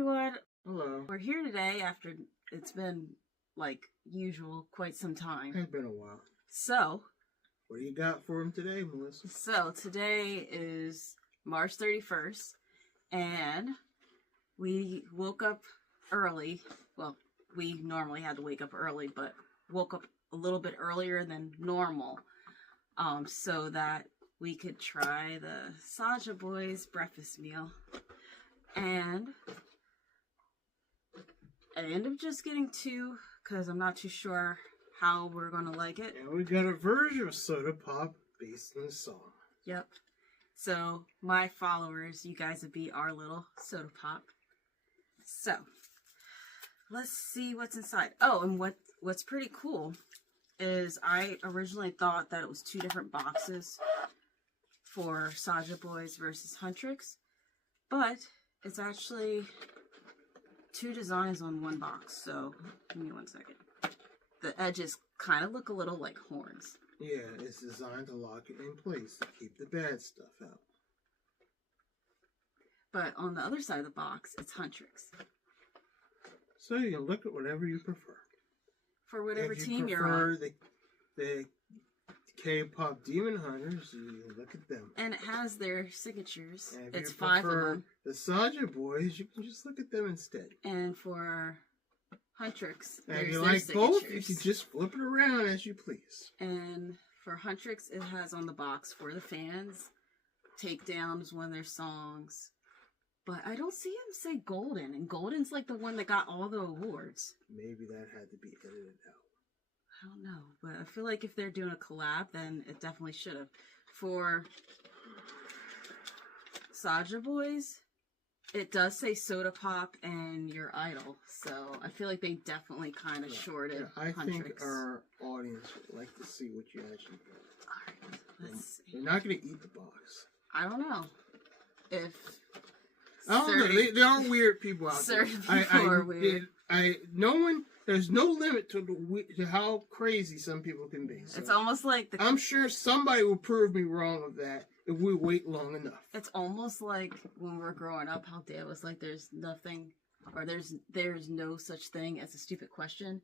everyone. Hello. We're here today after it's been, like usual, quite some time. It's been a while. So, what do you got for him today, Melissa? So, today is March 31st, and we woke up early. Well, we normally had to wake up early, but woke up a little bit earlier than normal, so that we could try the Saja Boys breakfast meal. And I ended up just getting two because I'm not too sure how we're going to like it. And we got a version of soda pop based on the song. Yep. So, my followers, you guys would be our little soda pop. So, let's see what's inside. Oh, and what's pretty cool is I originally thought that it was two different boxes for Saja Boys versus Huntrix, but it's actually two designs on one box. So, give me 1 second. The edges kind of look a little like horns. Yeah, it's designed to lock it in place to keep the bad stuff out. But on the other side of the box, it's Huntrix. So you can look at whatever you prefer. For whatever team you're on. If you prefer the K-pop Demon Hunters, you can look at them. And it has their signatures. And if it's you 5 of prefer them. the Saja Boys, you can just look at them instead. And for Huntrix, and there's if you their like signatures. both, you can just flip it around as you please. And for Huntrix, it has on the box for the fans, takedowns, one of their songs. But I don't see him say Golden, and Golden's like the one that got all the awards. Maybe that had to be edited out. I don't know, but I feel like if they're doing a collab, then it definitely should have. For Saja Boys, it does say Soda Pop and Your Idol, so I feel like they definitely kind of shorted I Huntrix. think our audience would like to see what you actually got. Alright, let's see. They're not going to eat the box. I don't know. If I don't know. There are weird people out there. Certain people are weird. There's no limit to how crazy some people can be. So it's almost like I'm sure somebody will prove me wrong of that if we wait long enough. It's almost like when we were growing up, how Dad was like, "There's nothing, or there's no such thing as a stupid question,"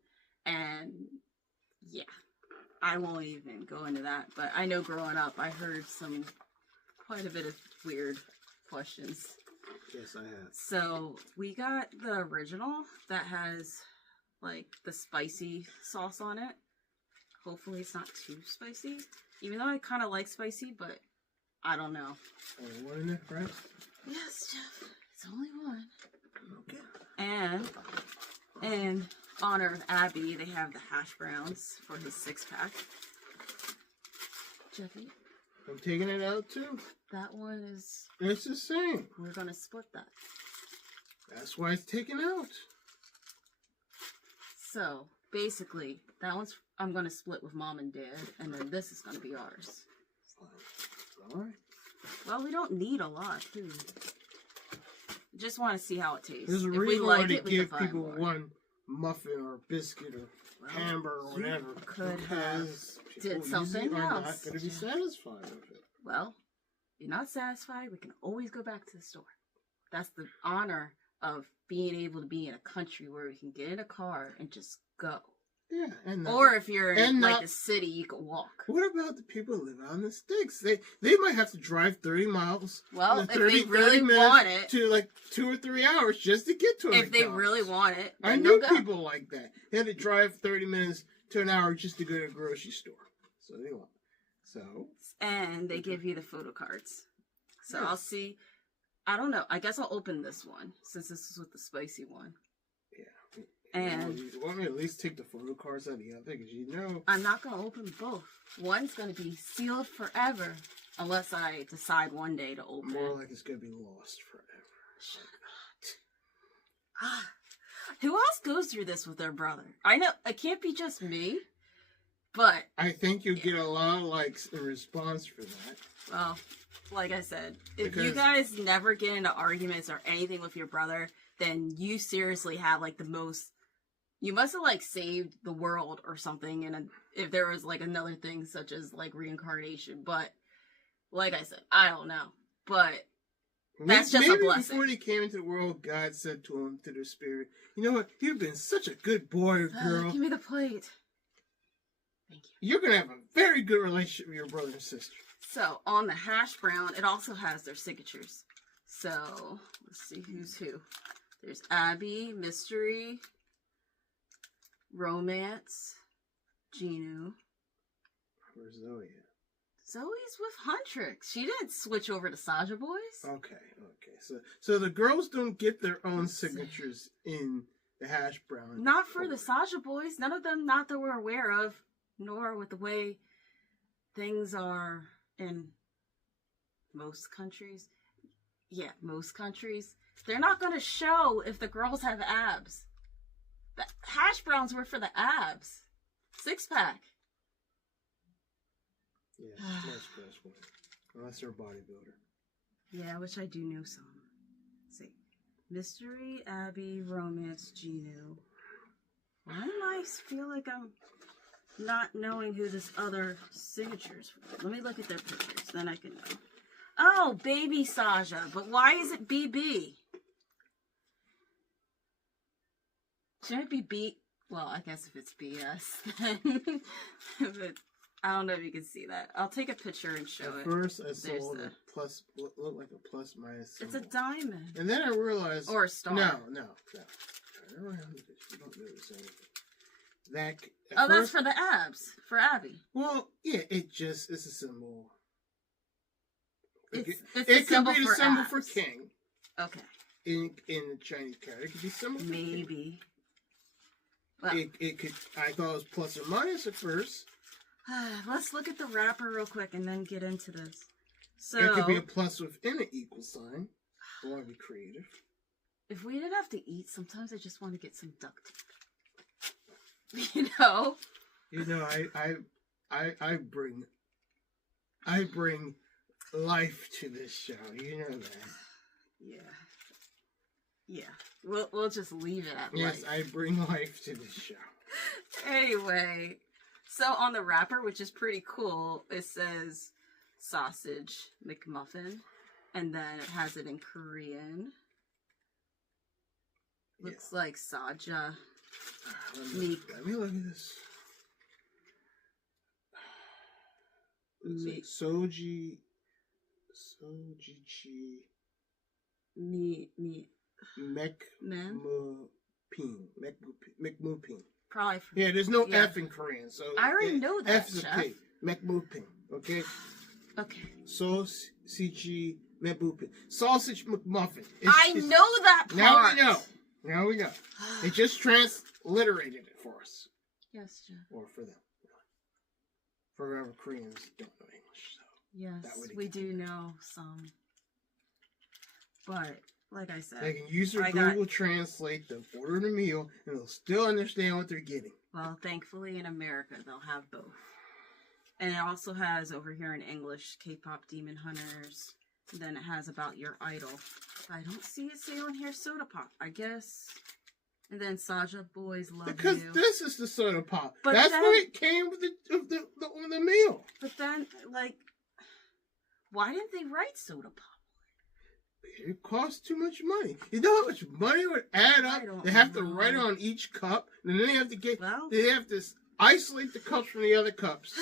and yeah, I won't even go into that. But I know growing up, I heard quite a bit of weird questions. Yes, I have. So we got the original that has like the spicy sauce on it. Hopefully it's not too spicy. Even though I kind of like spicy, but I don't know. Only one in it, right? Yes, Jeff. It's only one. Okay. And in honor of Abby, they have the hash browns for his 6-pack. Jeffy, I'm taking it out too. that one is... It's the same. We're going to split that. That's why it's taken out. So, basically, that one's I'm going to split with Mom and Dad, and then this is going to be ours. Alright. Well, we don't need a lot, too. Just want to see how it tastes. There's a If we reason like why they it, we give can find people more. one muffin or biscuit or hamburger or whatever. Could have did people something usually are not else. going to be satisfied with it. Well, if you're not satisfied, we can always go back to the store. That's the honor of being able to be in a country where we can get in a car and just go. Yeah, and Or if you're in like the city, you can walk. What about the people who live on the sticks? They might have to drive 30 miles. Well, if they really want it, to like 2 or 3 hours just to get to it. If they really want it, I know people like that. They had to drive 30 minutes to an hour just to go to a grocery store. So they want. And they give you the photo cards. So I'll see. I don't know. I guess I'll open this one since this is with the spicy one. Yeah. And you want me to at least take the photo cards out of the other? Because you know. I'm not going to open both. One's going to be sealed forever unless I decide one day to open it. More like it's going to be lost forever. Shut up. Who else goes through this with their brother? I know it can't be just me, but I think you'll get a lot of likes in response for that. Well, like I said, if you guys never get into arguments or anything with your brother, then you seriously have like the most. You must have like saved the world or something, and if there was like another thing such as like reincarnation. But like I said, I don't know. But That's just a maybe blessing. before they came into the world, God said to them, to their spirit, you know what? You've been such a good boy or girl. Give me the plate. Thank you. You're going to have a very good relationship with your brother and sister. So, on the hash brown, it also has their signatures. So, let's see who's who. There's Abby, Mystery, Romance, Ginu. Where's Zoe at? Zoe's with Huntrix. She didn't switch over to Saja Boys. Okay. So the girls don't get their own signatures in the hash brown. Not for the Saja Boys. None of them, not that we're aware of, nor with the way things are in most countries. Yeah, most countries. They're not going to show if the girls have abs. The hash browns were for the abs. 6-pack. Yeah, that's one. Unless they're a bodybuilder. Yeah, which I do know some. Let's see. Mystery, Abby, Romance, Ginu. Why do I feel like I'm not knowing who this other signature's for? Let me look at their pictures, then I can know. Oh, baby Saja. But why is it BB? Shouldn't it be B? Well, I guess if it's BS, then... but I don't know if you can see that. I'll take a picture and show it. First, I saw the plus, looked like a plus minus symbol. It's a diamond. And then I realized... Or a star. No. I don't notice anything. That's for the abs. For Abby. Well, yeah, it's a symbol. It's it could be the symbol abs. for king. Okay. In the Chinese character, it could be symbol for king. Maybe. Well, it could. I thought it was plus or minus at first. let's look at the wrapper real quick and then get into this. So it could be a plus within an equal sign. I want to be creative. If we didn't have to eat, sometimes I just want to get some duct tape. You know. I bring life to this show. You know that. Yeah. We'll just leave it at yes, life. I bring life to this show. Anyway, so on the wrapper, which is pretty cool, it says sausage McMuffin, and then it has it in Korean. Looks like Saja. Let me look at this. Sojichi. Mekmupin. Probably. Yeah, there's no F in Korean, so I already know that. F is a P. Mekmupin. Okay. Okay. Sausage McMuffin. Sausage McMuffin. I know that part. Now we know. They just transliterated it for us. Yes, Jeff. Or for them. For whoever Koreans don't know English. So yes, we do know some. But, like I said, they can use their Google Translate to order the meal, and they'll still understand what they're getting. Well, thankfully in America, they'll have both. And it also has, over here in English, K-pop Demon Hunters. Then it has about your idol. I don't see it say on here soda pop, I guess. And then Saja Boys love because you. This is the soda pop. But that's then, what it came with the meal. But then, like, why didn't they write soda pop? It costs too much money. You know how much money would add up? They have to write it on each cup, and then they have to isolate the cups from the other cups.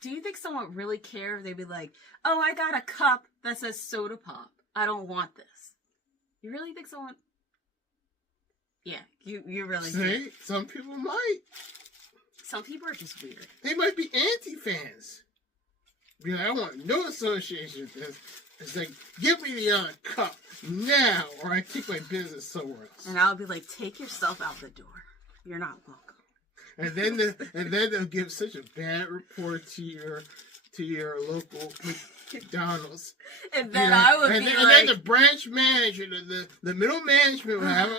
Do you think someone really care if they'd be like, oh, I got a cup that says soda pop. I don't want this. You really think someone... Yeah, you really See? Some people might. Some people are just weird. They might be anti-fans. Be like, I want no association with this. It's like, give me the other cup now, or I take my business somewhere else. And I'll be like, take yourself out the door. You're not welcome. And then they'll give such a bad report to your local McDonald's. And then I would and then the branch manager, the middle management would have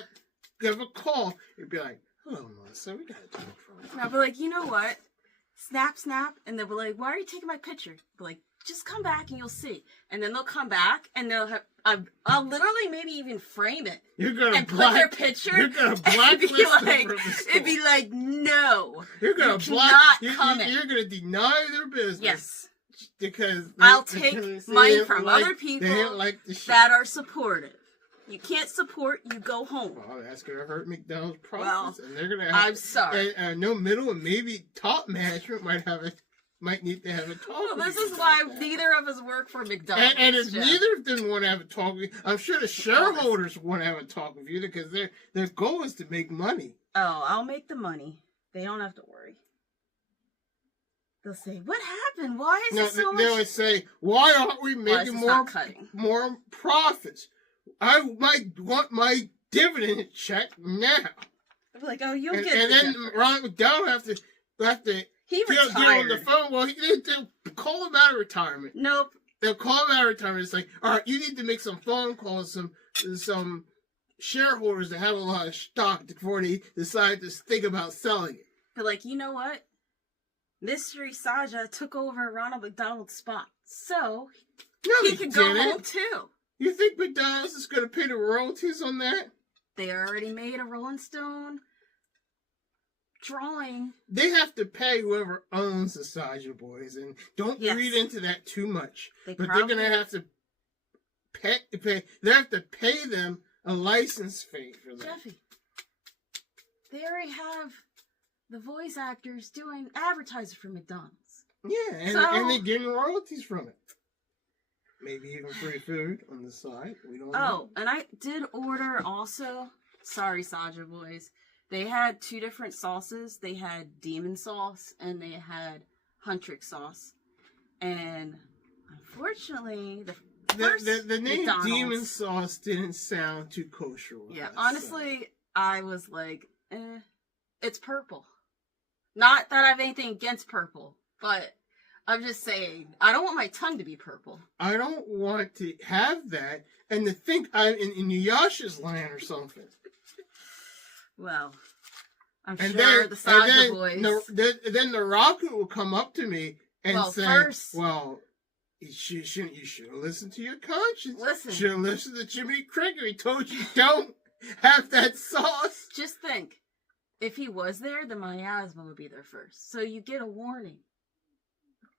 a call. It'd be like, oh, Melissa, we gotta talk for a while. And I'll be like, you know what? Snap. And they'll be like, why are you taking my picture? Be like, just come back and you'll see. And then they'll come back and they'll have, I'll literally maybe even frame it. You're gonna and put their picture. You're gonna blacklist them from the store. It'd be like, no. You're gonna You're gonna deny their business. Yes. because I'll take money from other people that are supportive. You can't support, you go home. Well, that's going to hurt McDonald's profits, and they're going to have... I'm sorry. No middle and maybe top management might need to have a talk. Well, this is why neither of us work for McDonald's. And if neither of them want to have a talk with you, I'm sure the shareholders want to have a talk with you because their goal is to make money. Oh, I'll make the money. They don't have to worry. They'll say, "What happened? Why is it so much?" They would say, "Why aren't we making more profits? I might want my dividend check now." I'll be like, "Oh, you'll get." And then Ronald McDonald have to. He retired. Get on the phone. Well, they'll call him out of retirement. Nope. They'll call him out of retirement. It's like, all right, you need to make some phone calls, some shareholders that have a lot of stock before they decide to think about selling it. But like, you know what? Mystery Saja took over Ronald McDonald's spot, so he can go home too. You think McDonald's is going to pay the royalties on that? They already made a Rolling Stone drawing. They have to pay whoever owns the Saja Boys, and don't read into that too much. They're going to have to pay. They have to pay them a license fee for that. Jeffy, they already have the voice actors doing advertising for McDonald's. Yeah, and they're getting royalties from it. Maybe even free food on the side. We don't know. Oh, and I did order also. Sorry, Saja Boys. They had 2 different sauces. They had demon sauce and they had Huntrick sauce. And unfortunately, the name McDonald's, demon sauce didn't sound too kosher. Yeah, honestly, I was like, it's purple. Not that I have anything against purple, but I'm just saying, I don't want my tongue to be purple. I don't want to have that and to think I'm in Yasha's land or something. Well, I'm sure the Saja Boys. Then the Raku will come up to me and say, well, you should have listened to your conscience. Listen. You should have listened to Jimmy Krieger. He told you don't have that sauce. Just think. If he was there, then my asthma would be there first. So you get a warning.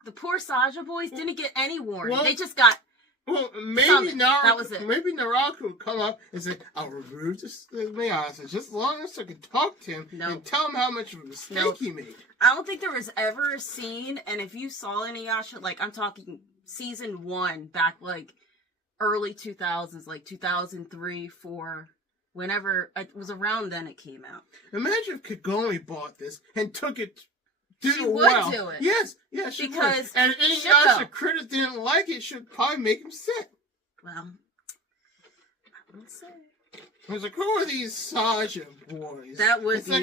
The poor Saja Boys didn't get any warning. They just got maybe that was it. Maybe Naraku would come up and say, I'll remove this miasma just as long as I can talk to him and tell him how much of a mistake he made. I don't think there was ever a scene, and if you saw Inuyasha, like I'm talking season 1 back like early 2000s, like 2003, 4, whenever it was around then it came out. Imagine if Kagome bought this and took it. She would do it. Yes, she would. And if any Yasha critic didn't like it, should probably make him sick. Well, I will say. I was like, who are these Saja Boys? That would be It's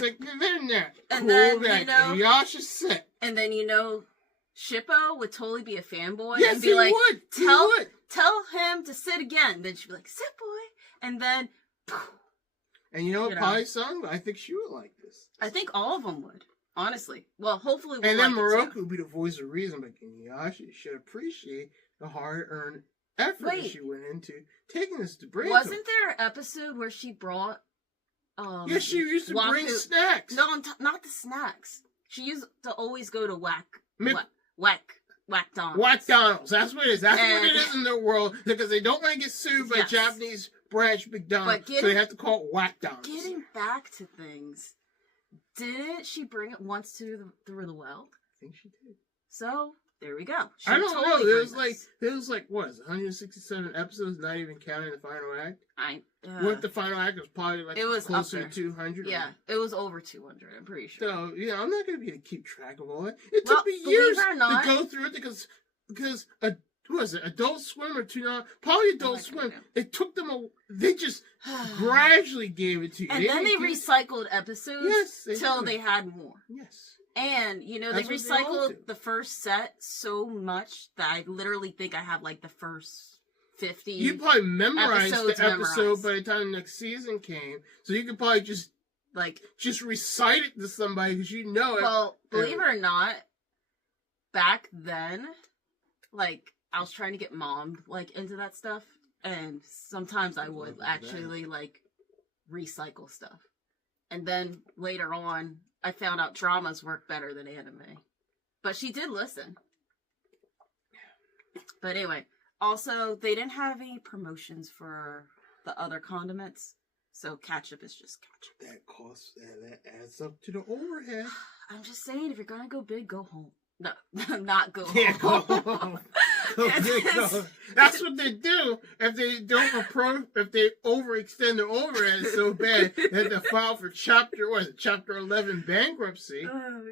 like, they're not and cool. Then, Yasha's sick. And then, Shippo would totally be a fanboy. Yes, and be he like, would. Tell him to sit again. Then she'd be like, sit, boy. And then, poof. And Pai-san, I think she would like this. I think all of them would, honestly. Well, hopefully we'll then Moroku would be the voice of reason, but Inuyasha should appreciate the hard-earned effort that she went into taking this to bring. Wasn't there an episode where she brought... yeah, she used to bring snacks. No, not the snacks. She used to always go to McDonald's. That's what it is. That's what it is in their world, because they don't want to get sued by Japanese branch McDonald's, so they have to call it McDonald's. Getting back to things, didn't she bring it once through the well? I think she did. So there we go. I don't know. There was like what is it, 167 episodes, not even counting the final act. What the final act was probably like closer to 200. Yeah, it was over 200. I'm pretty sure. So I'm not going to be able to keep track of all that. It took me years to go through it because who was it? Adult Swim or probably Adult Swim. It took them they just gradually gave it to you. And then they recycled episodes till they had more. Yes. And, they recycled the first set so much that I literally think I have like the first 50 You probably memorized the episode by the time the next season came. So you could probably just recite it to somebody because you know it. Well, believe it or not, back then, I was trying to get mom into that stuff, and sometimes I would actually recycle stuff. And then later on, I found out dramas work better than anime. But she did listen. But anyway, also, they didn't have any promotions for the other condiments. So ketchup is just ketchup. That costs, that adds up to the overhead. I'm just saying, if you're going to go big, go home. No, not go home. Yeah, go home. That's what they do if they don't if they overextend their overhead so bad that they file for chapter 11 bankruptcy.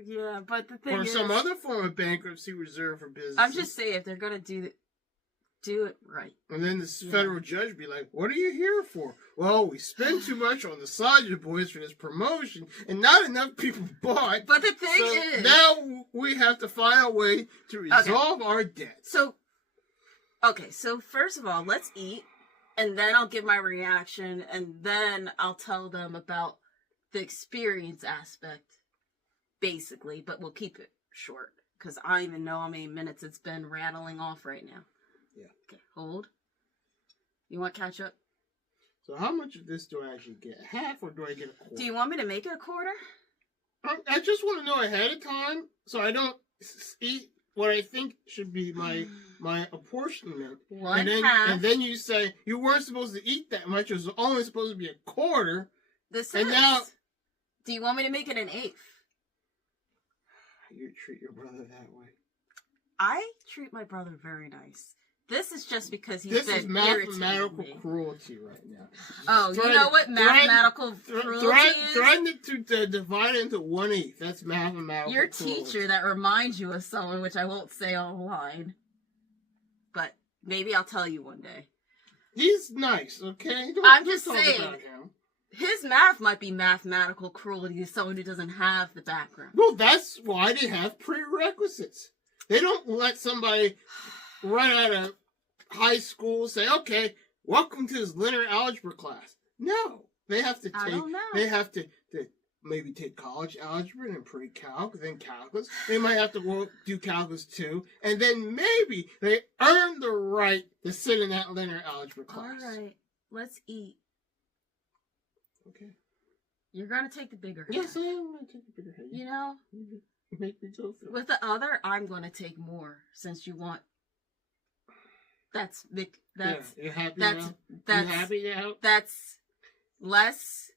Yeah, but the thing or is, some other form of bankruptcy reserved for business. I'm just saying, if they're gonna do it right. And then the federal judge be like, "What are you here for?" Well, we spend too much on the Saja Boys for this promotion, and not enough people bought. But the thing is, now we have to find a way to resolve our debt. So first of all, let's eat, and then I'll give my reaction, and then I'll tell them about the experience aspect, basically. But we'll keep it short, because I don't even know how many minutes it's been rattling off right now. Yeah. Okay, hold. You want ketchup? So how much of this do I actually get? Half, or do I get a quarter? Do you want me to make it a quarter? I just want to know ahead of time, so I don't eat what I think should be my apportionment. Half. And then you say you weren't supposed to eat that much. It was only supposed to be a quarter. Now, do you want me to make it an eighth? You treat your brother that way. I treat my brother very nice. This is just because he's This been is mathematical me. cruelty right now. Oh, you know what mathematical cruelty is? Threaten to divide it into 1/8. That's mathematical Your cruelty. teacher that reminds you of someone, which I won't say online. But maybe I'll tell you one day. He's nice, okay? I'm just saying, his math might be mathematical cruelty to someone who doesn't have the background. Well, that's why they have prerequisites. They don't let somebody right out of high school say, "Okay, welcome to this linear algebra class." No, they have to take. I don't know. They have to maybe take college algebra and pre-calc, then calculus. They might have to do calculus 2, and then maybe they earn the right to sit in that linear algebra class. All right, let's eat. Okay. You're gonna take the bigger head. Yes, I am gonna take the bigger head. You know. Make me go through. With the other, I'm gonna take more since you want. You're happy now? You happy now? That's less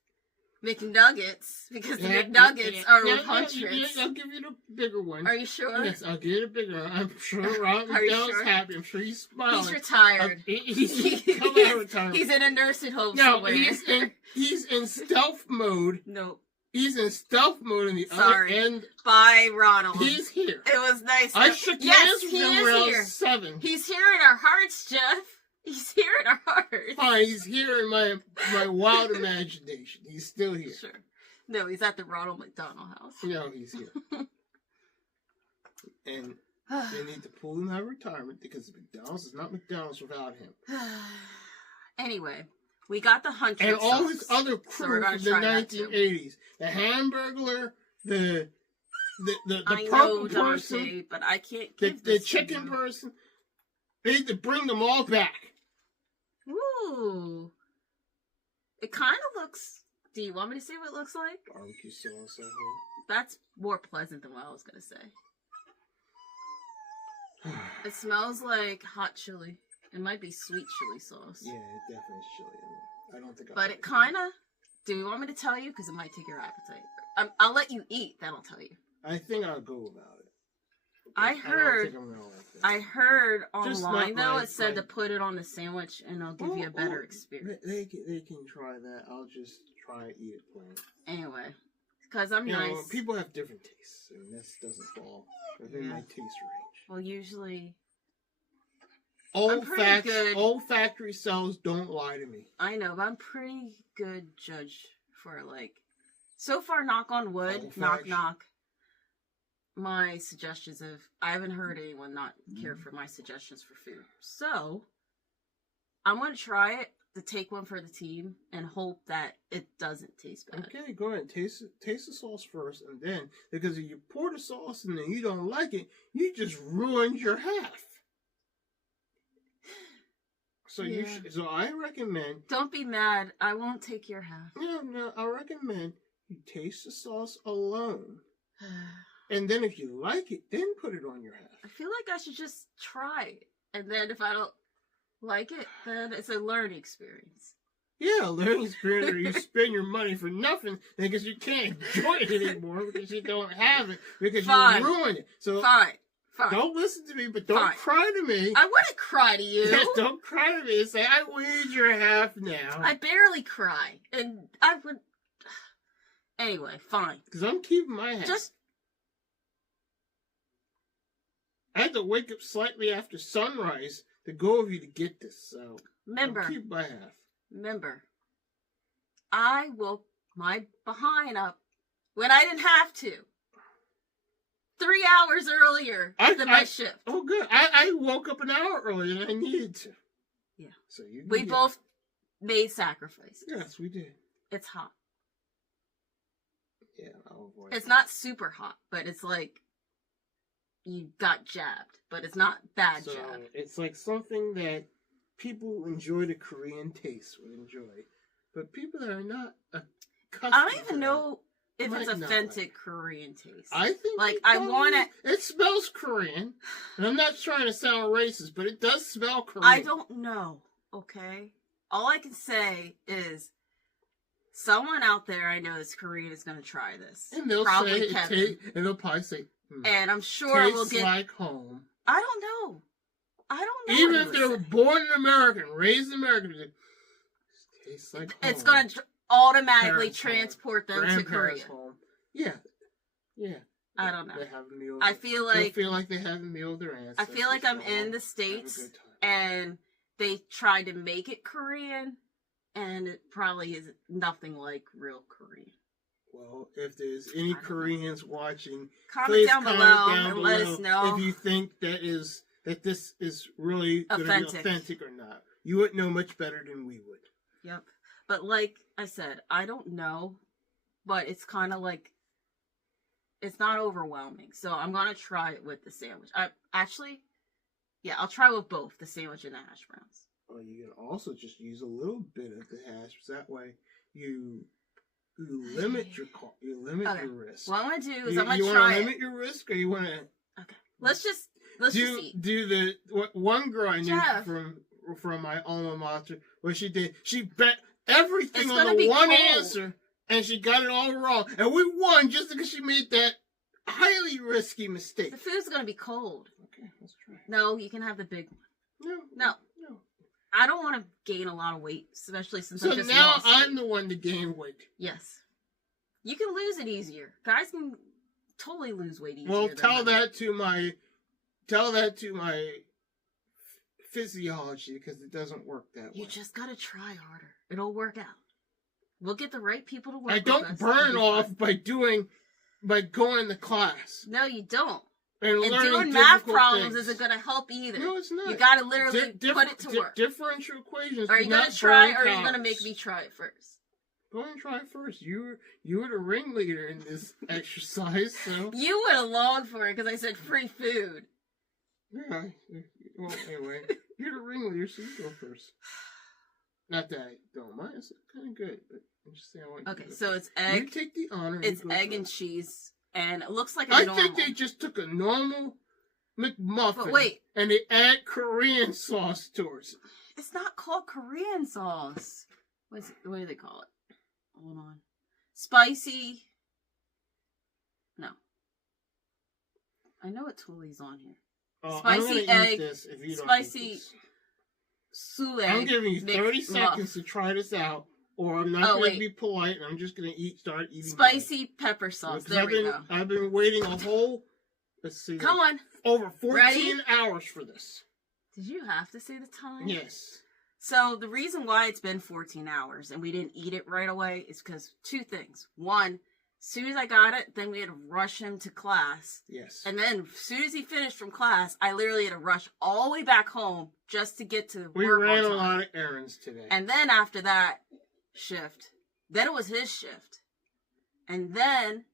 McNuggets because the McNuggets are with hundreds. I'll give you the bigger one. Are you sure? Yes, I'll give you the bigger one. I'm sure Ron McDonald's happy. I'm sure he's smiling. He's retired. He's come out of retirement. He's in a nursing home somewhere. He's in stealth mode. No. He's in stealth mode in the other end. Bye, Ronald. He's here. It was nice. I shook hands with him when I was 7. He's here in our hearts, Jeff. He's here in our hearts. Fine, he's here in my wild imagination. He's still here. Sure. No, he's at the Ronald McDonald house. No, he's here. And they need to pull him out of retirement because McDonald's is not McDonald's without him. Anyway. We got the Hunter and all his other crew from the 1980s. The Hamburglar, the purple person, but I can't give the chicken person. They need to bring them all back. Ooh. It kind of looks... Do you want me to see what it looks like? Barbecue sauce at home. That's more pleasant than what I was going to say. It smells like hot chili. It might be sweet chili sauce. Yeah, it definitely is chili in there. I don't think. But it kind of. Do you want me to tell you? Because it might take your appetite. I'll let you eat. Then I'll tell you. I think I'll go about it. I heard online though it said to put it on the sandwich and it'll give you a better experience. They can try that. I'll just try and eat it plain. Anyway, because I'm nice. People have different tastes, and this doesn't fall within my taste range. Well, usually. Old factory cells don't lie to me. I know, but I'm pretty good judge for so far, knock on wood, knock. My suggestions I haven't heard anyone not care for my suggestions for food. So, I'm going to try it to take one for the team and hope that it doesn't taste bad. Okay, go ahead. Taste the sauce first, and then, because if you pour the sauce and then you don't like it, you just ruined your half. So so I recommend. Don't be mad. I won't take your half. No. I recommend you taste the sauce alone, And then if you like it, then put it on your half. I feel like I should just try it. And then if I don't like it, then it's a learning experience. Yeah, a learning experience where you spend your money for nothing because you can't enjoy it anymore because you don't have it because you ruined it. So Fine. Don't listen to me, but don't cry to me. I wouldn't cry to you. Yes, don't cry to me and say, I weed your half now. I barely cry. And I would... Anyway, fine. Because I'm keeping my half. I had to wake up slightly after sunrise to go with you to get this, so... I'll keep my half. Remember, I woke my behind up when I didn't have to. 3 hours earlier than my shift. Oh, good. I woke up an hour earlier than I needed to. Yeah. So we both made sacrifices. Yes, we did. It's hot. Yeah, I'll avoid It's not super hot, but it's like you got jabbed, but it's not bad jab. It's like something that people who enjoy the Korean taste would enjoy, but people that are not accustomed. I don't even know if it's authentic Korean taste. I think I want it. It smells Korean, and I'm not trying to sound racist, but it does smell Korean. I don't know. Okay, all I can say is someone out there I know is Korean is going to try this, and they'll probably say, Kevin, and they'll probably say, and I'm sure we'll get like home. I don't know. Even if they were born in America and raised in America, it tastes like home. It's going to automatically transport them to Korea. Home. Yeah. I don't know. They have a meal. I feel like they have a meal with their ancestors. I feel like I'm in the States and they tried to make it Korean, and it probably is nothing like real Korean. Well, if there's any Koreans watching, comment down below and let us know if you think that this is really going to be authentic or not. You wouldn't know much better than we would. Yep. But like I said, I don't know, but it's kind of like, it's not overwhelming. So I'm going to try it with the sandwich. I'll try with both, the sandwich and the hash browns. Well, you can also just use a little bit of the hash. That way you limit your risk. What I'm going to do is I'm going to try it. You want to limit your risk, or you want to... Okay. Let's just eat. One girl I knew from my alma mater, what she did, she bet everything on the one answer, and she got it all wrong. And we won just because she made that highly risky mistake. The food's going to be cold. Okay, let's try. No, you can have the big one. No. I don't want to gain a lot of weight, especially since I just lost So now I'm the one to gain weight. Yes. You can lose it easier. Guys can totally lose weight easier. Well, tell that to my physiology, because it doesn't work that way. You just gotta try harder. It'll work out. We'll get the right people to work I don't burn off by going to class. No, you don't. And doing math problems isn't gonna help either. No, it's not. You gotta literally put it to work. Differential equations. Are you gonna try, or are you gonna make me try it first? Go ahead and try it first. You were the ringleader in this exercise, so you would have longed for it because I said free food. Yeah. Well, anyway, you're the ringleader, so you go first. Not that I don't mind. It's kind of good, but I'm just saying I want you to go so first. it's egg. You take the honor. It's egg and cheese, and it looks like I think they just took a normal McMuffin. But wait. And they add Korean sauce towards it. It's not called Korean sauce. What do they call it? Hold on. Spicy. No. I know it totally is on here. Spicy egg. Spicy sule. I'm giving you 30 seconds to try this out, or I'm not going to be polite, and I'm just going to start eating. Spicy pepper sauce. There we go. I've been waiting a whole... Let's see. Come on. Over 14 hours for this. Did you have to say the time? Yes. So the reason why it's been 14 hours and we didn't eat it right away is because two things. One, as soon as I got it, then we had to rush him to class. Yes. And then as soon as he finished from class, I literally had to rush all the way back home just to get to work. We ran a lot of errands today. And then after that shift, then it was his shift. And then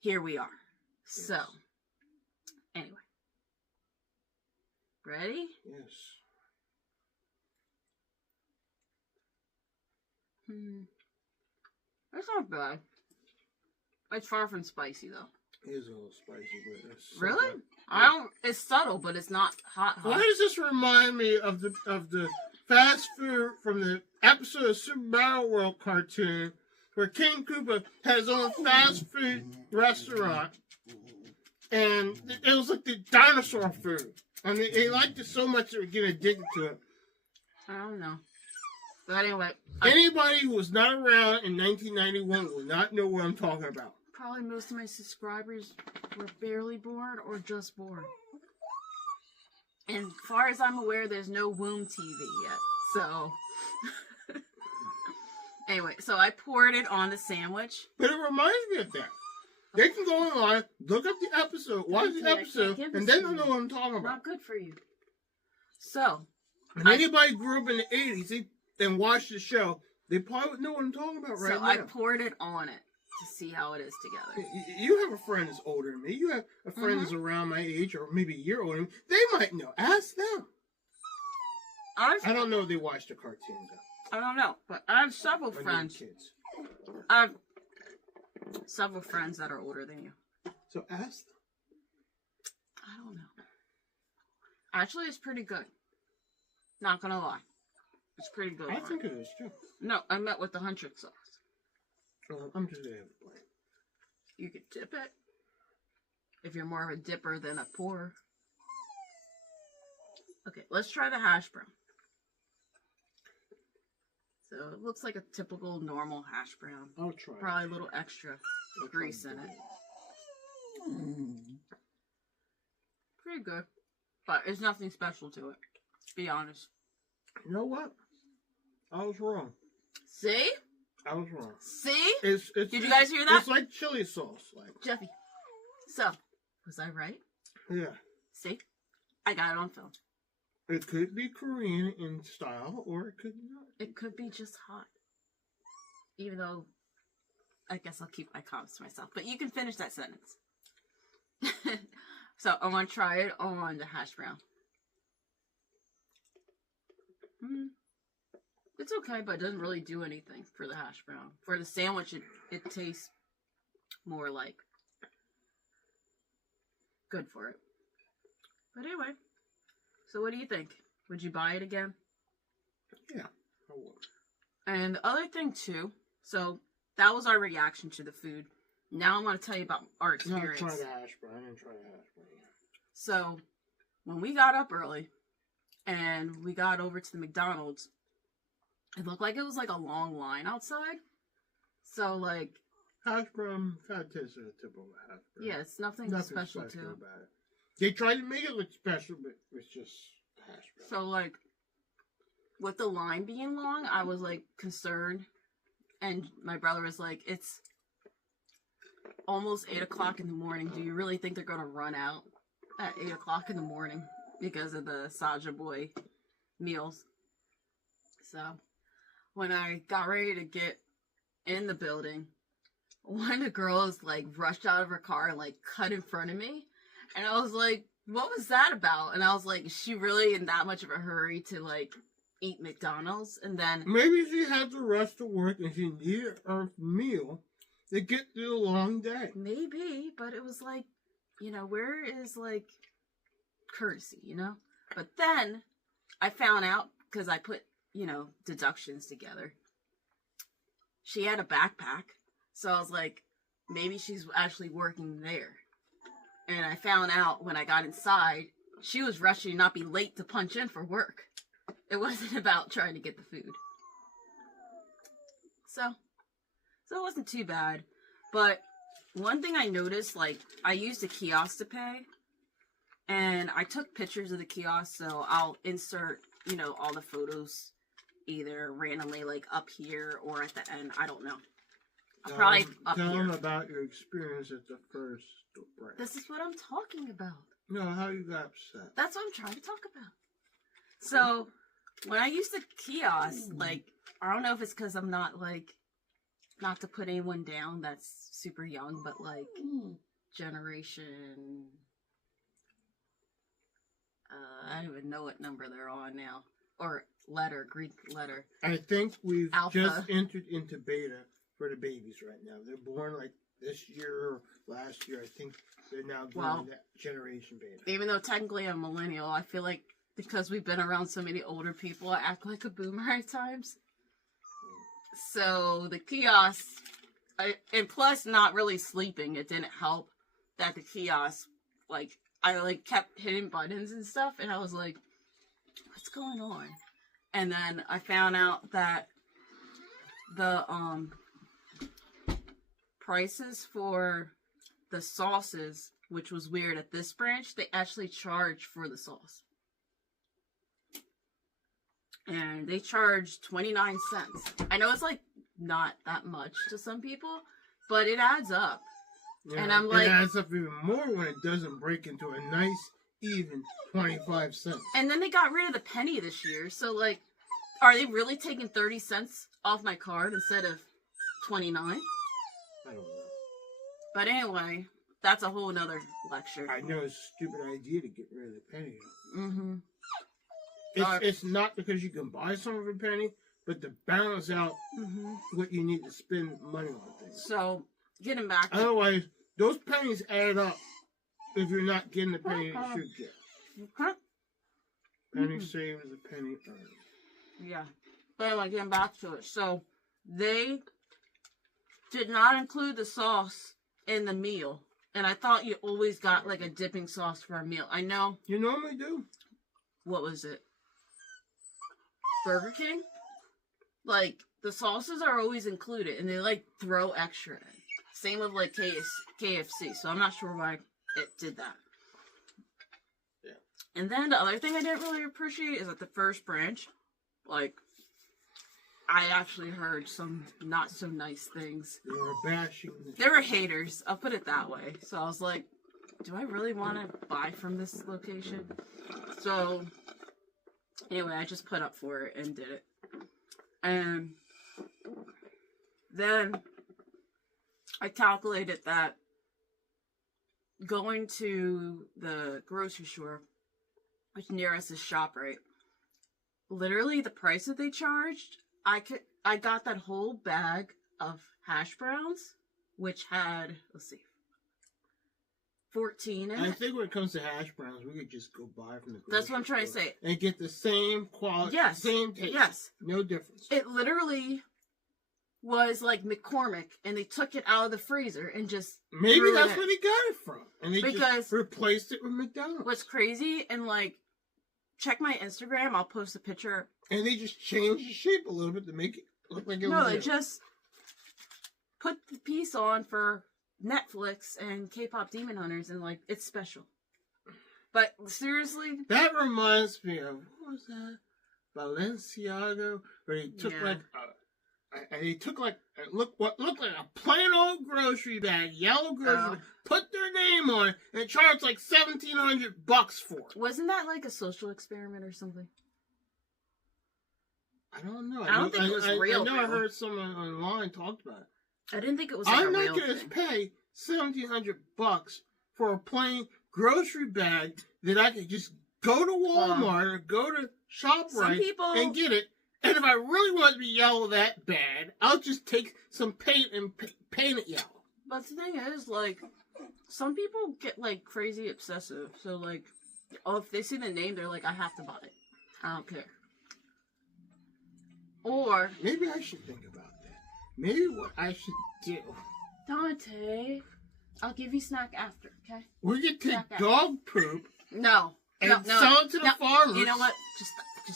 here we are. Yes. So, anyway. Ready? Yes. That's not bad. It's far from spicy, though. It is a little spicy, but it's really. I don't. It's subtle, but it's not hot. Why does this remind me of the fast food from the episode of Super Mario World cartoon where King Koopa had his own fast food restaurant, and it was like the dinosaur food. I mean, they liked it so much they were getting addicted to it. I don't know. But anyway. Anybody who was not around in 1991 will not know what I'm talking about. Probably most of my subscribers were barely born or just born. And as far as I'm aware, there's no womb TV yet. So, anyway, so I poured it on the sandwich. But it reminds me of that. They can go online, look up the episode, watch the episode, and then they'll know what I'm talking about. Not good for you. So. If anybody grew up in the 80s and watched the show, they probably would know what I'm talking about right now. So I poured it on it to see how it is together. You have a friend that's older than me. You have a friend that's around my age, or maybe a year older than me. They might know. Ask them. I don't know if they watch the cartoons, though. I don't know, but I have several friends. Kids. I have several friends that are older than you. So ask them. I don't know. Actually, it's pretty good. Not gonna lie. It's pretty good. I think it is, too. No, I meant with the hunchik sauce. I'm just going to have a plate. You could dip it. If you're more of a dipper than a pourer. Okay, let's try the hash brown. So it looks like a typical normal hash brown. I'll try. Probably a little extra grease in it. Pretty good. But it's nothing special to it. To be honest. You know what? I was wrong. See? I was wrong. See? Did you guys hear that? It's like chili sauce. Jeffy. So, was I right? Yeah. See? I got it on film. It could be Korean in style, or it could not. It could be just hot. Even though, I guess I'll keep my comments to myself. But you can finish that sentence. So, I want to try it on the hash brown. It's okay, but it doesn't really do anything for the hash brown. For the sandwich, it tastes more like good for it. But anyway, so what do you think? Would you buy it again? Yeah, I would. And the other thing too, so that was our reaction to the food. Now I want to tell you about our experience. No, try the hash brown. I didn't try the hash brown. So when we got up early and we got over to the McDonald's, it looked like it was like a long line outside. So like hash brown kind of tastes like a typical hash brown. Yeah, it's nothing special to it. About it. They tried to make it look special, but it's just hash brown. So like with the line being long, I was like concerned, and my brother was like, "It's almost 8 o'clock in the morning. Do you really think they're gonna run out at 8 o'clock in the morning because of the Saja Boy meals?" So when I got ready to get in the building, one of the girls like rushed out of her car and like cut in front of me, and I was like, "What was that about?" And I was like, "Is she really in that much of a hurry to like eat McDonald's?" And then maybe she had to rush to work and she needed her meal to get through the long day. Maybe, but it was like, you know, where is like courtesy, you know? But then I found out, because I put, you know, deductions together. She had a backpack, so I was like, maybe she's actually working there. And I found out when I got inside, she was rushing to not be late to punch in for work. It wasn't about trying to get the food. So it wasn't too bad. But one thing I noticed, like, I used a kiosk to pay, and I took pictures of the kiosk, so I'll insert, you know, all the photos either randomly, like, up here or at the end. I don't know. I'll probably up here. Tell them about your experience at the first break. This is what I'm talking about. No, how you got upset. That's what I'm trying to talk about. So, when I used the kiosk, like, I don't know if it's because I'm not, like, not to put anyone down that's super young, but, like, generation... I don't even know what number they're on now. Or letter, Greek letter. I think we've Alpha. just entered into beta for the babies right now. They're born, like, this year, last year, I think they're now doing that generation beta. Even though technically I'm a millennial, I feel like because we've been around so many older people, I act like a boomer at times. So the kiosk, and plus not really sleeping, it didn't help that the kiosk, like, I like kept hitting buttons and stuff, and I was like, what's going on? And then I found out that the prices for the sauces, which was weird at this branch, they actually charge for the sauce. And they charge 29 cents. I know it's like not that much to some people, but it adds up. Yeah, and I'm like, it adds up even more when it doesn't break into a nice, even 25 cents. And then they got rid of the penny this year, so like, are they really taking 30 cents off my card instead of 29? I don't know. But anyway, that's a whole nother lecture. I know it's a stupid idea to get rid of the penny. Mm-hmm. It's not because you can buy some of a penny, but to balance out what you need to spend money on things. So, getting back to... Otherwise, those pennies add up if you're not getting the penny you should get. Okay. Penny saved is a penny earned. Yeah. But anyway, getting back to it. So, they did not include the sauce in the meal. And I thought you always got like a dipping sauce for a meal. I know. You normally do. What was it? Burger King? Like, the sauces are always included, and they, like, throw extra in. Same with, like, KFC, so I'm not sure why it did that. Yeah. And then the other thing I didn't really appreciate is at the first branch, like, I actually heard some not so nice things. They were bashing. They were haters, I'll put it that way. So I was like, do I really want to buy from this location? So... anyway, I just put up for it and did it. And then I calculated that going to the grocery store, which near us is ShopRite, literally the price that they charged, I got that whole bag of hash browns, which had, let's see, 14 in it. I think when it comes to hash browns, we could just go buy from the grocery That's what I'm trying to say. And get the same quality, yes, same taste. Yes. No difference. It literally was like McCormick, and they took it out of the freezer and just Maybe that's where they got it from. And they just replaced it with McDonald's. What's crazy, and like, check my Instagram, I'll post a picture. And they just changed the shape a little bit to make it look like it was No, they just put the piece on for Netflix and K-pop Demon Hunters, and like, it's special. But seriously, that reminds me of, what was that? Balenciaga, where he took what looked like a plain old grocery bag, yellow grocery bag, put their name on it, and charged like $1,700 for it. Wasn't that like a social experiment or something? I don't know. I don't think it was real. I know I heard someone online talked about it. I didn't think it was like I'm a real not going to pay $1,700 for a plain grocery bag that I could just go to Walmart or go to ShopRite and get it. And if I really want it to be yellow that bad, I'll just take some paint and paint it yellow. But the thing is, like, some people get, like, crazy obsessive. So, like, if they see the name, they're like, I have to buy it. I don't care. Or... maybe I should think about that. Maybe what I should do... Dante, I'll give you snack after, okay? We could take dog poop... No. And sell it to the farmers. You know what? Just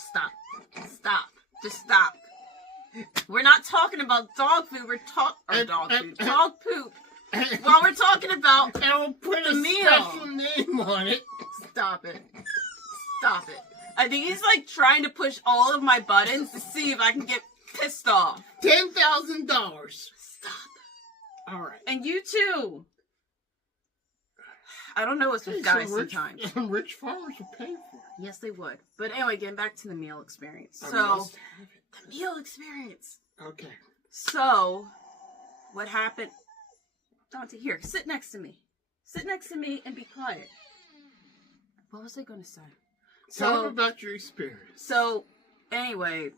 stop. Just stop. We're not talking about dog food. We're dog poop. While we're talking about and we'll put a special name on it. Stop it. I think he's like trying to push all of my buttons to see if I can get pissed off. $10,000. Stop. All right. And you too. I don't know what's with guys sometimes. Rich farmers would pay for it. Yes, they would. But anyway, getting back to the meal experience. The meal experience. Okay. So, what happened? Dante, here, sit next to me. Sit next to me and be quiet. What was I going to say? Tell them about your experience. So, anyway,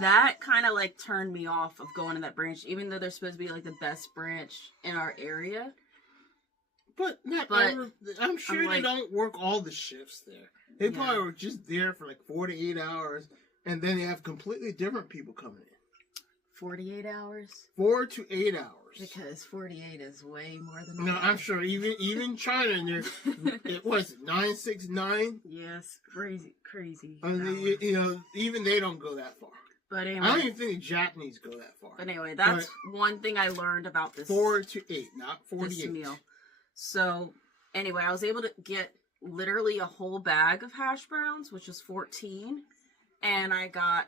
that kind of like turned me off of going to that branch, even though they're supposed to be like the best branch in our area. But I'm sure they don't work all the shifts there. They probably were just there for like 4 to 8 hours, and then they have completely different people coming in. 48 hours? 4 to 8 hours. Because 48 is way more than that. No, I'm sure. Even China, it was 969. Yes, crazy. Even they don't go that far. But anyway, I don't even think the Japanese go that far. But anyway, that's one thing I learned about this. 4 to 8, not 48. This meal. So anyway, I was able to get literally a whole bag of hash browns, which was 14, and I got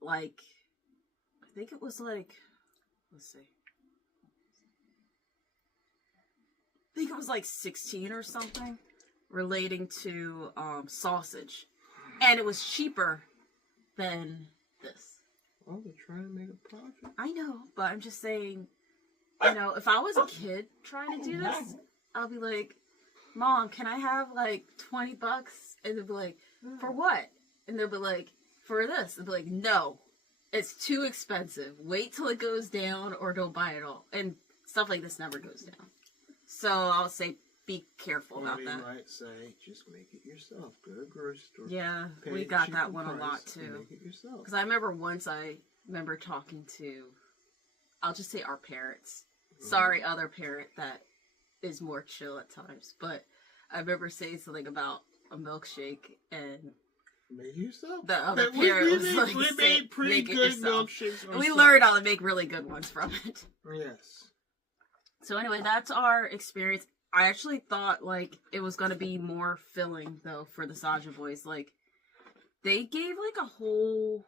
like, I think it was like, let's see. I think it was like 16 or something relating to sausage. And it was cheaper than this. Well, they're trying to make a profit. I know, but I'm just saying, if I was a kid trying to do this, I'll be like, Mom, can I have like $20? And they'll be like, for what? And they'll be like, for this. They'll be like, no, it's too expensive. Wait till it goes down or don't buy it all. And stuff like this never goes down. So I'll say, be careful about that. You might say, just make it yourself. Go to a grocery store. Yeah, we got that one a lot too. Make it yourself. Because I remember once talking to, I'll just say our parents. Sorry, other parent that is more chill at times. But I remember saying something about a milkshake and make it yourself. The other parent was like, we made pretty good milkshakes. And we learned how to make really good ones from it. Yes. So anyway, that's our experience. I actually thought, like, it was going to be more filling, though, for the Saja Boys. Like, they gave, like, a whole,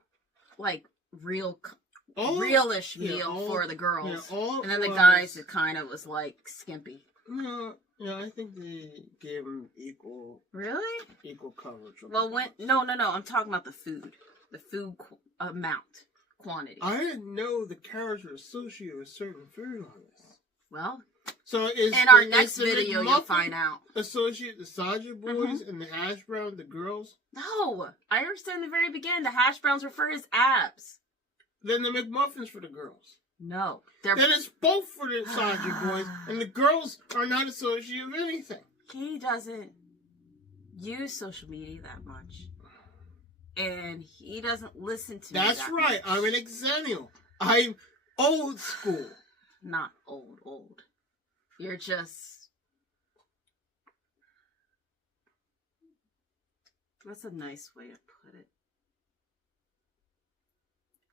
like, realish meal for the girls. Yeah, and then the guys, it kind of was, like, skimpy. No, I think they gave them equal... Really? Equal coverage. Well, No, I'm talking about the food. The food amount, quantity. I didn't know the carrots were associated with certain food on this. Well, so in our next video, you'll find out. Associate the Saja Boys and the hash brown, the girls? No, I understand in the very beginning. The hash browns refer as abs. Then the McMuffins for the girls. No, then it's both for the Saja Boys, and the girls are not associated with anything. He doesn't use social media that much, and he doesn't listen to me. That's right. Much. I'm an exennial. I'm old school. Not old. You're just... That's a nice way to put it.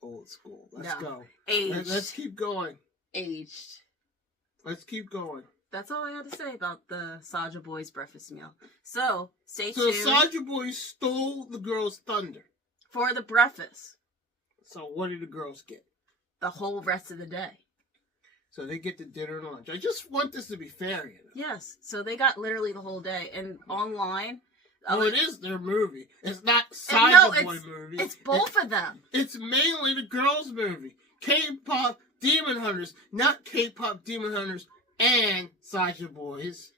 Old school. Let's go. Aged. Let's keep going. Aged. Let's keep going. That's all I had to say about the Saja Boys breakfast meal. So, stay tuned. So the Saja Boys stole the girls' thunder. For the breakfast. So what did the girls get? The whole rest of the day. So they get the dinner and lunch. I just want this to be fair, Yes. So they got literally the whole day. And online... Well, it is their movie. It's not Saja Boy movie. It's both of them. It's mainly the girls' movie. K-pop Demon Hunters, not K-pop Demon Hunters and Saja Boys.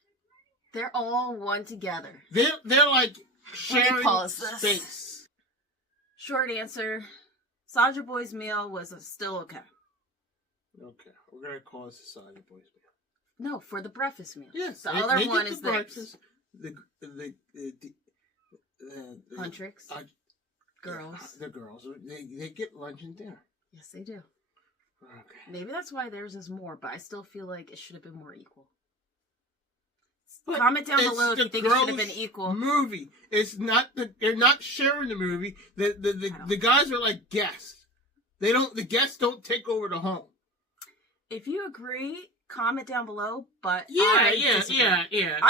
They're all one together. They're like sharing space. Short answer, Saja Boys meal was still okay. Okay, we're gonna call this the Saja Boys meal. No, for the breakfast meal. Yes, the other one is the breakfast. The Huntrix. Girls. The girls. They get lunch and dinner. Yes, they do. Okay. Maybe that's why theirs is more, but I still feel like it should have been more equal. But comment down below if you think it should have been equal. Movie. It's not they're not sharing the movie. The guys are like guests. The guests don't take over the home. If you agree, comment down below, but yeah. I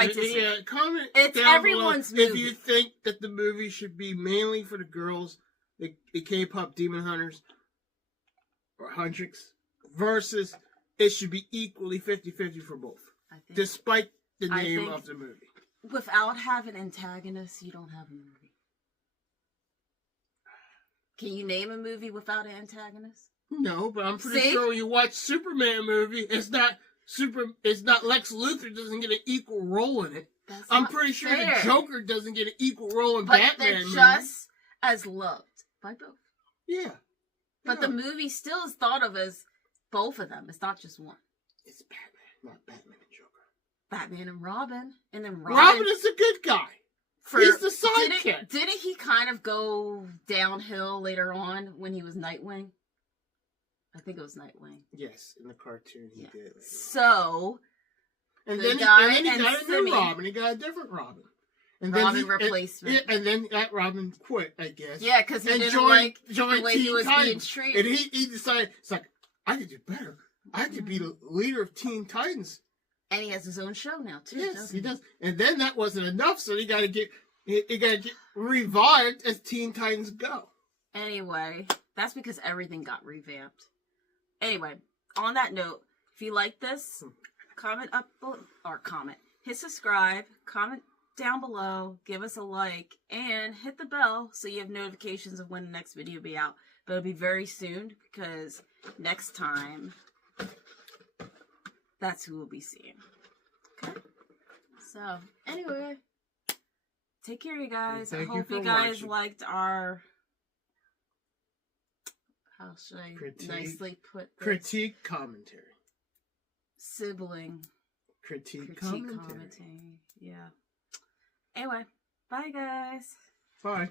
disagree. Yeah, comment it's down everyone's below movie. if you think that the movie should be mainly for the girls, the K-pop Demon Hunters or Huntrix, versus it should be equally 50-50 for both. Despite the name of the movie. Without having antagonists, you don't have a movie. Can you name a movie without an antagonist? No, but I'm pretty sure when you watch Superman movie, it's not Lex Luthor doesn't get an equal role in it. I'm pretty sure the Joker doesn't get an equal role in Batman. They're just as loved by both. Yeah. But the movie still is thought of as both of them. It's not just one. It's Batman, not Batman and Joker. Batman and Robin. And then Robin is a good guy. He's the sidekick. Didn't he kind of go downhill later on when he was Nightwing? I think it was Nightwing. Yes, in the cartoon he did. So, and then he got a new Robin. He got a different Robin. And Robin replacement. And then that Robin quit, I guess. Yeah, because he didn't like the way he was being treated. And he decided, it's like, I could do better. I could be the leader of Teen Titans. And he has his own show now too. Yes, he does. And then that wasn't enough, so he got to get revived as Teen Titans Go. Anyway, that's because everything got revamped. Anyway, on that note, if you like this, hit subscribe, comment down below, give us a like, and hit the bell so you have notifications of when the next video will be out. But it'll be very soon because next time, that's who we'll be seeing. Okay? So, anyway, take care, you guys. I hope you guys liked our... How should I nicely put this? Critique commentary. Sibling. Critique commentary. Yeah. Anyway, bye, guys. Bye.